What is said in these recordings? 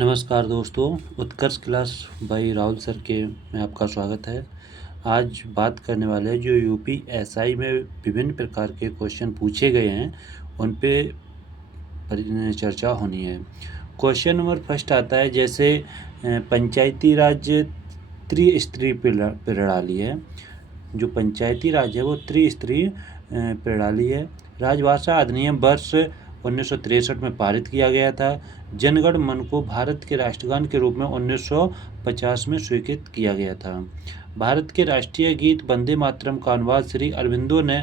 नमस्कार दोस्तों, उत्कर्ष class by Rahul sir के में आपका स्वागत है। आज बात करने वाले हैं जो यूपीएसआई में विभिन्न प्रकार के क्वेश्चन पूछे गए हैं उन पे चर्चा होनी है। क्वेश्चन नंबर फर्स्ट आता है जैसे पंचायती राज त्रिस्तरीय प्रणाली है। जो पंचायती राज है वो त्रिस्तरीय प्रणाली है। राजभाषा अधिनियम वर्ष 1963 में पारित किया गया था। जनगण मन को भारत के राष्ट्रगान के रूप में 1950 में स्वीकृत किया गया था। भारत के राष्ट्रीय गीत वंदे मातरम का अनुवाद श्री अरबिंदो ने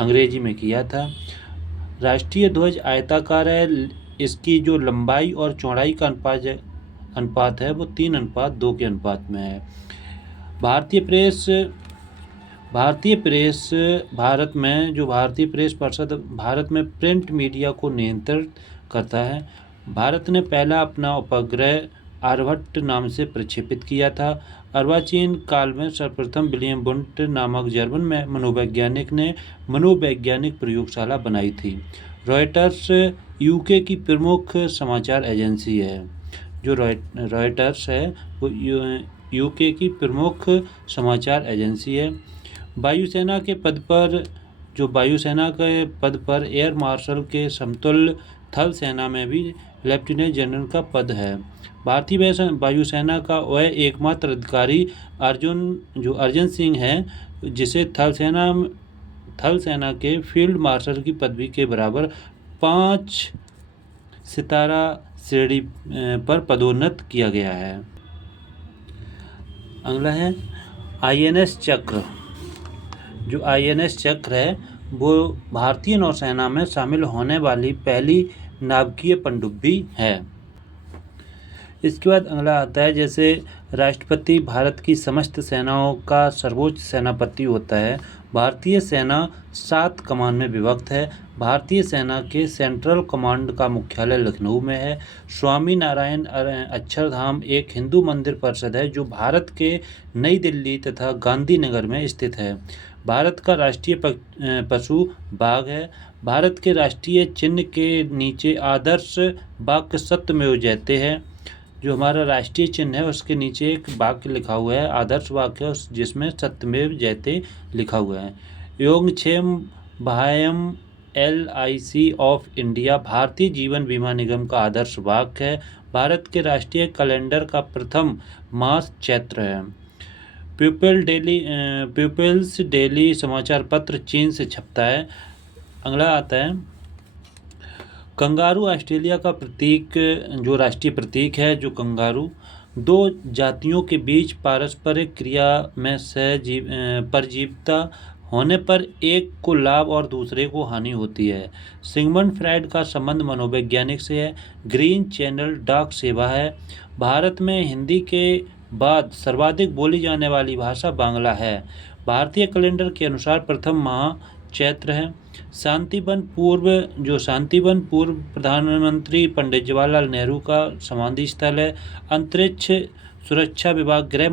अंग्रेजी में किया था। राष्ट्रीय ध्वज आयताकार है। इसकी जो लंबाई और चौड़ाई का अनुपात है वो 3:2 के अनुपात में है। भारतीय प्रेस परिषद भारत में प्रिंट मीडिया को नियंत्रित करता है। भारत ने पहला अपना उपग्रह आर्यभट्ट नाम से प्रक्षेपित किया था। अर्वाचीन काल में सर्वप्रथम विलियम वुंट नामक जर्मन में मनोवैज्ञानिक ने मनोवैज्ञानिक प्रयोगशाला बनाई थी। रॉयटर्स यूके की प्रमुख समाचार एजेंसी है। जो रॉयटर्स है वो यूके की प्रमुख समाचार एजेंसी है। वायुसेना के पद पर एयर मार्शल के समतुल्य थल सेना में भी लेफ्टिनेंट जनरल का पद है। भारतीय वायुसेना का वह एकमात्र अधिकारी अर्जन सिंह है जिसे थल सेना के फील्ड मार्शल की पदवी के बराबर 5 सितारा श्रेणी पर पदोन्नत किया गया है। अगला है आईएनएस चक्र। जो आईएनएस चक्र है वो भारतीय नौसेना में शामिल होने वाली पहली नाभिकीय पनडुब्बी है। इसके बाद अगला आता है जैसे राष्ट्रपति भारत की समस्त सेनाओं का सर्वोच्च सेनापति होता है। भारतीय सेना 7 कमान में विभक्त है। भारतीय सेना के सेंट्रल कमांड का मुख्यालय लखनऊ में है। स्वामी नारायण अक्षरधाम एक हिंदू मंदिर परिषद है जो भारत के नई दिल्ली तथा गांधीनगर में स्थित है। भारत का राष्ट्रीय पशु बाघ है। भारत के राष्ट्रीय चिन्ह के नीचे आदर्श वाक्य सत्यमेव जयते है। जो हमारा राष्ट्रीय चिन्ह है उसके नीचे एक वाक्य लिखा हुआ है, आदर्श वाक्य, जिसमें सत्यमेव जयते लिखा हुआ है। योगक्षेम भायम LIC of India Bharatiya Jeevan बीमा निगम का आदर्श वाक्य है। भारत के राष्ट्रीय कैलेंडर का प्रथम मास चैत्र है। पीपल्स डेली समाचार पत्र चीन से छपता है। अगला आता है कंगारू ऑस्ट्रेलिया का प्रतीक, जो राष्ट्रीय प्रतीक है। जो कंगारू 2 जातियों के बीच पारस्परिक क्रिया में परजीविता होने पर एक को लाभ और दूसरे को हानि होती है। सिगमंड फ्रायड का संबंध मनोवैज्ञानिक से है। ग्रीन चैनल डाक सेवा है। भारत में हिंदी के बाद सर्वाधिक बोली जाने वाली भाषा बांग्ला है। भारतीय कैलेंडर के अनुसार प्रथम माह चैत्र है। शांतिवन पूर्व प्रधानमंत्री पंडित जवाहरलाल नेहरू का समाधि स्थल है। अंतरिक्ष सुरक्षा विभाग गृह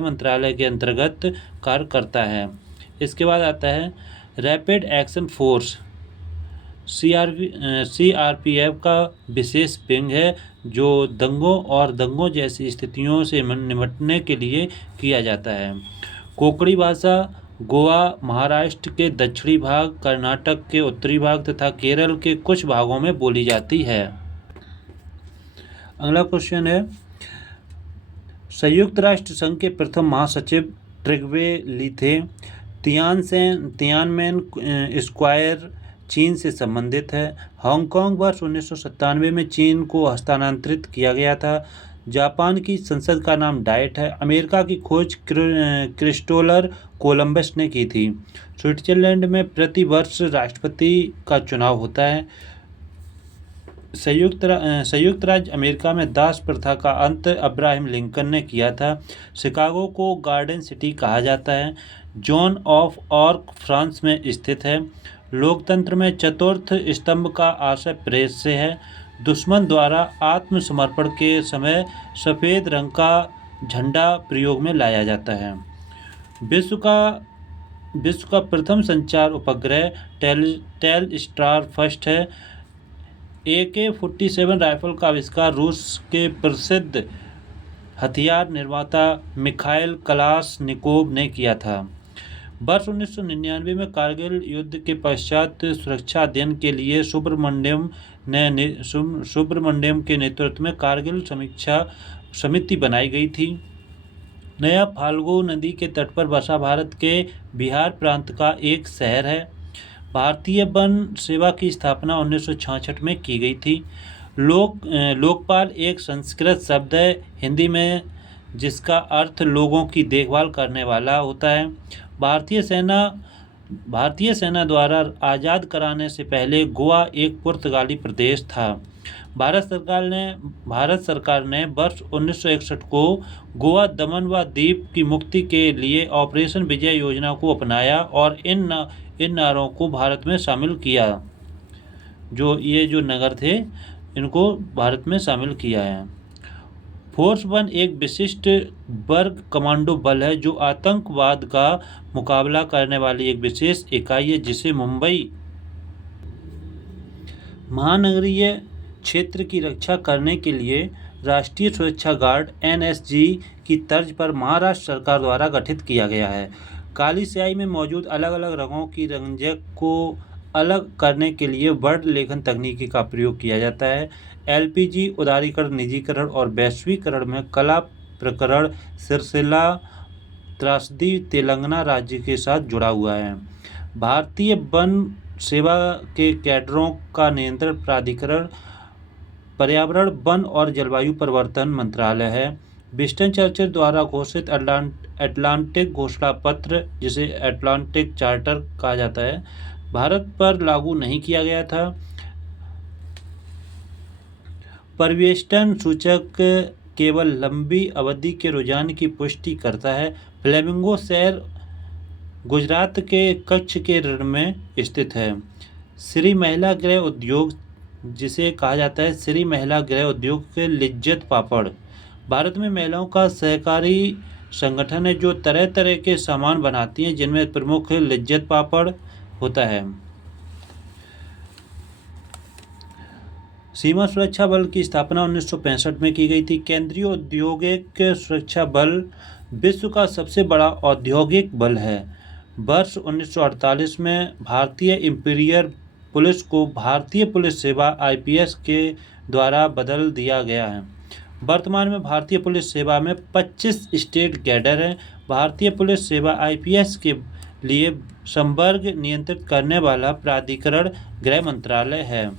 मंत्रालय के अंतर्गत कार्य करता है। इसके बाद आता है रैपिड एक्शन फोर्स CRPF का विशेष विंग है जो दंगों जैसी स्थितियों से निपटने के लिए किया जाता है। कोंकणी भाषा गोवा, महाराष्ट्र के दक्षिणी भाग, कर्नाटक के उत्तरी भाग तथा केरल के कुछ भागों में बोली जाती है। अगला क्वेश्चन है संयुक्त राष्ट्र संघ के प्रथम महासचिव ट्रिग्वे ली थे। तियानमेन स्क्वायर चीन से संबंधित है। हांगकांग वर्ष 1997 में चीन को हस्तांतरित किया गया था। जापान की संसद का नाम डाइट है। अमेरिका की खोज क्रिस्टोफर कोलंबस ने की थी। स्विट्जरलैंड में प्रति वर्ष राष्ट्रपति का चुनाव होता है। संयुक्त राज्य अमेरिका में दास प्रथा का अंत अब्राहम लिंकन ने किया था। शिकागो को गार्डन सिटी कहा जाता है। जॉन ऑफ आर्क फ्रांस में स्थित है। लोकतंत्र में चतुर्थ स्तंभ का आशय प्रेस से है। दुश्मन द्वारा आत्मसमर्पण के समय सफ़ेद रंग का झंडा प्रयोग में लाया जाता है। विश्व का प्रथम संचार उपग्रह टेलस्टार फर्स्ट है। AK-47 राइफल का आविष्कार रूस के प्रसिद्ध हथियार निर्माता मिखाइल कलाशनिकोव ने किया था। वर्ष 1999 में कारगिल युद्ध के पश्चात सुरक्षा अध्ययन के लिए सुब्रमण्यम के नेतृत्व में कारगिल समीक्षा समिति बनाई गई थी। नया फाल्गु नदी के तट पर बसा भारत के बिहार प्रांत का एक शहर है। भारतीय वन सेवा की स्थापना 1966 में की गई थी। लोकपाल एक संस्कृत शब्द है हिंदी में, जिसका अर्थ लोगों की देखभाल करने वाला होता है। भारतीय सेना द्वारा आज़ाद कराने से पहले गोवा एक पुर्तगाली प्रदेश था। भारत सरकार ने वर्ष 1961 को गोवा, दमन व दीव की मुक्ति के लिए ऑपरेशन विजय योजना को अपनाया और इन नगरों को भारत में शामिल किया। जो नगर थे इनको भारत में शामिल किया है। फोर्स 1 एक विशिष्ट वर्ग कमांडो बल है जो आतंकवाद का मुकाबला करने वाली एक विशेष इकाई है, जिसे मुंबई महानगरीय क्षेत्र की रक्षा करने के लिए राष्ट्रीय सुरक्षा गार्ड NSG की तर्ज पर महाराष्ट्र सरकार द्वारा गठित किया गया है। काली स्याही में मौजूद अलग अलग रंगों की रंजक को अलग करने के लिए वर्ण लेखन तकनीकी का प्रयोग किया जाता है। LPG उदारीकरण, निजीकरण और वैश्वीकरण में कला प्रकरण सिलसिला त्रासदी तेलंगाना राज्य के साथ जुड़ा हुआ है। भारतीय वन सेवा के कैडरों का नियंत्रण प्राधिकरण पर्यावरण, वन और जलवायु परिवर्तन मंत्रालय है। विंस्टन चर्चिल द्वारा घोषित अटलांटिक घोषणा पत्र, जिसे अटलांटिक चार्टर कहा जाता है, भारत पर लागू नहीं किया गया था। परिवेष्टन सूचक केवल लंबी अवधि के रुझान की पुष्टि करता है। फ्लेमिंगो शहर गुजरात के कच्छ के रण में स्थित है। श्री महिला गृह उद्योग, जिसे कहा जाता है श्री महिला गृह उद्योग के लिज्जत पापड़, भारत में महिलाओं का सहकारी संगठन है जो तरह तरह के सामान बनाती हैं, जिनमें प्रमुख लिज्जत पापड़ होता है। सीमा सुरक्षा बल की स्थापना 1965 में की गई थी। केंद्रीय औद्योगिक सुरक्षा बल विश्व का सबसे बड़ा औद्योगिक बल है। वर्ष 1948 में भारतीय इंपीरियल पुलिस को भारतीय पुलिस सेवा IPS के द्वारा बदल दिया गया है। वर्तमान में भारतीय पुलिस सेवा में 25 स्टेट कैडर हैं। भारतीय पुलिस सेवा IPS के लिए संवर्ग नियंत्रित करने वाला प्राधिकरण गृह मंत्रालय है।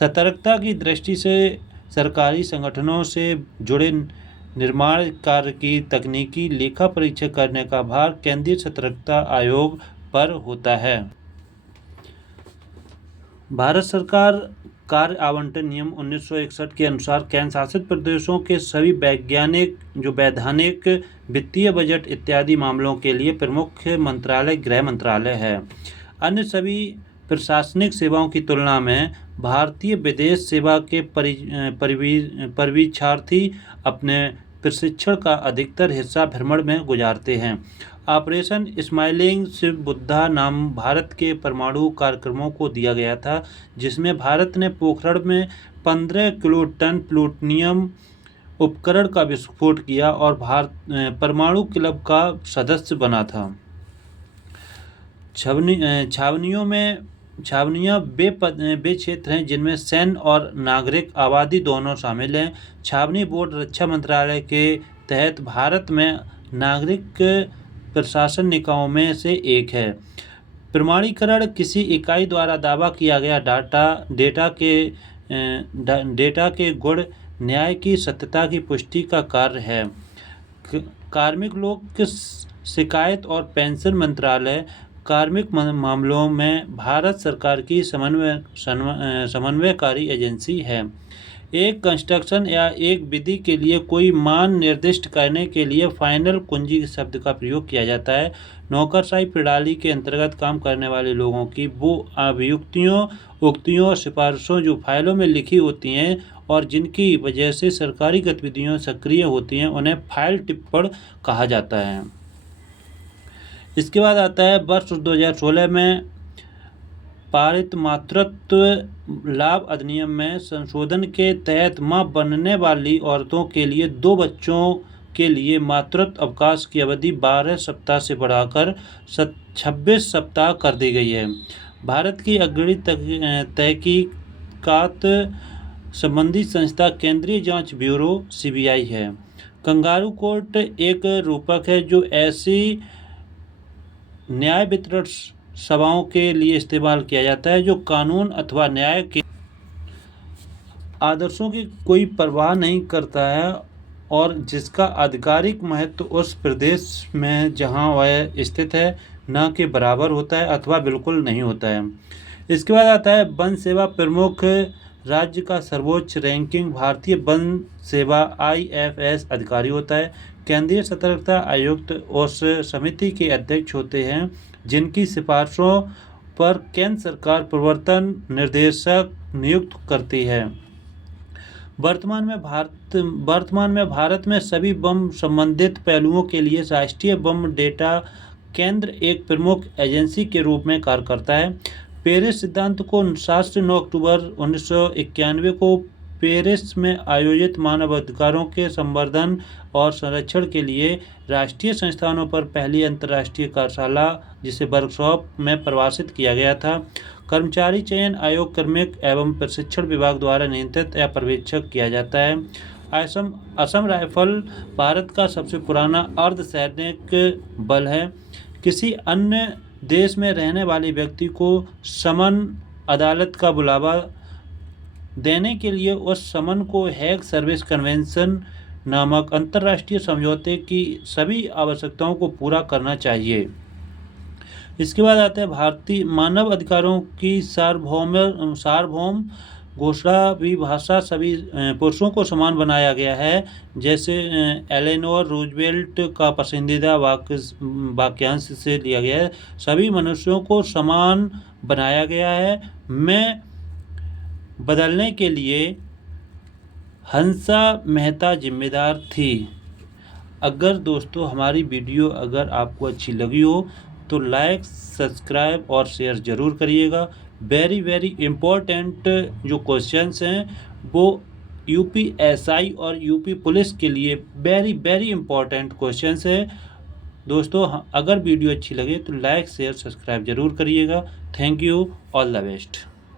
सतर्कता की दृष्टि से सरकारी संगठनों से जुड़े निर्माण कार्य की तकनीकी लेखा परीक्षा करने का भार केंद्रीय सतर्कता आयोग पर होता है। भारत सरकार कार्य आवंटन नियम 1961 के अनुसार केंद्र शासित प्रदेशों के सभी वैधानिक वित्तीय बजट इत्यादि मामलों के लिए प्रमुख मंत्रालय गृह मंत्रालय है। अन्य सभी प्रशासनिक सेवाओं की तुलना में भारतीय विदेश सेवा के परिवीक्षार्थी अपने प्रशिक्षण का अधिकतर हिस्सा भ्रमण में गुजारते हैं। ऑपरेशन स्माइलिंग शिव बुद्धा नाम भारत के परमाणु कार्यक्रमों को दिया गया था, जिसमें भारत ने पोखरण में 15 किलो टन प्लूटोनियम उपकरण का विस्फोट किया और भारत परमाणु क्लब का सदस्य बना था। छावनियाँ वे क्षेत्र हैं जिनमें सैन्य और नागरिक आबादी दोनों शामिल हैं। छावनी बोर्ड रक्षा मंत्रालय के तहत भारत में नागरिक प्रशासन निकायों में से एक है। प्रमाणीकरण किसी इकाई द्वारा दावा किया गया डेटा के गुण न्याय की सत्यता की पुष्टि का कार्य है। कार्मिक लोक शिकायत और पेंशन मंत्रालय कार्मिक मामलों में भारत सरकार की समन्वयकारी एजेंसी है। एक कंस्ट्रक्शन या एक विधि के लिए कोई मान निर्दिष्ट करने के लिए फाइनल कुंजी शब्द का प्रयोग किया जाता है। नौकरशाही प्रणाली के अंतर्गत काम करने वाले लोगों की वो अभियुक्तियों, उक्तियों और सिफारिशों जो फाइलों में लिखी होती हैं और जिनकी वजह से सरकारी गतिविधियां सक्रिय होती हैं, उन्हें फाइल टिप्पण कहा जाता है। इसके बाद आता है वर्ष 2016 में पारित मातृत्व लाभ अधिनियम में संशोधन के तहत मां बनने वाली औरतों के लिए 2 बच्चों के लिए मातृत्व अवकाश की अवधि 12 सप्ताह से बढ़ाकर 26 सप्ताह कर दी गई है। भारत की अग्रणी तहकीकात संबंधी संस्था केंद्रीय जांच ब्यूरो (CBI) है। कंगारू कोर्ट एक रूपक है जो ऐसी न्याय वितरण सभाओं के लिए इस्तेमाल किया जाता है जो कानून अथवा न्याय के आदर्शों की कोई परवाह नहीं करता है और जिसका आधिकारिक महत्व उस प्रदेश में जहां वह स्थित है न के बराबर होता है अथवा बिल्कुल नहीं होता है। इसके बाद आता है वन सेवा प्रमुख। राज्य का सर्वोच्च रैंकिंग भारतीय वन सेवा IFS अधिकारी होता है। केंद्रीय सतर्कता आयुक्त उस समिति के अध्यक्ष होते हैं जिनकी सिफारिशों पर केंद्र सरकार प्रवर्तन निदेशक नियुक्त करती है। वर्तमान में भारत में सभी वन संबंधित पहलुओं के लिए राष्ट्रीय वन डेटा केंद्र एक प्रमुख एजेंसी के रूप में कार्य करता है। पेरिस सिद्धांत को राष्ट्र 9 अक्टूबर 1991 को पेरिस में आयोजित मानवाधिकारों के संवर्धन और संरक्षण के लिए राष्ट्रीय संस्थानों पर पहली अंतर्राष्ट्रीय कार्यशाला जिसे वर्कशॉप में प्रवासित किया गया था। कर्मचारी चयन आयोग कार्मिक एवं प्रशिक्षण विभाग द्वारा नियंत्रित या पर्यवेक्षक किया जाता है। असम राइफल भारत का सबसे पुराना अर्धसैनिक बल है। किसी अन्य देश में रहने वाले व्यक्ति को समन अदालत का बुलावा देने के लिए उस समन को हैग सर्विस कन्वेंशन नामक अंतर्राष्ट्रीय समझौते की सभी आवश्यकताओं को पूरा करना चाहिए। इसके बाद आता है भारतीय मानव अधिकारों की सार्वभौम घोषणा भी भाषा सभी पुरुषों को समान बनाया गया है। जैसे एलेनोर रूजवेल्ट का पसंदीदा वाक्यांश से लिया गया है, सभी मनुष्यों को समान बनाया गया है। में बदलने के लिए हंसा मेहता जिम्मेदार थी। अगर दोस्तों हमारी वीडियो अगर आपको अच्छी लगी हो तो लाइक, सब्सक्राइब और शेयर ज़रूर करिएगा। वेरी इम्पोर्टेंट जो क्वेश्चंस हैं वो UPSI और UP पुलिस के लिए वेरी इम्पोर्टेंट क्वेश्चंस है। दोस्तों अगर वीडियो अच्छी लगे तो लाइक, शेयर, सब्सक्राइब ज़रूर करिएगा। Thank you, all the best.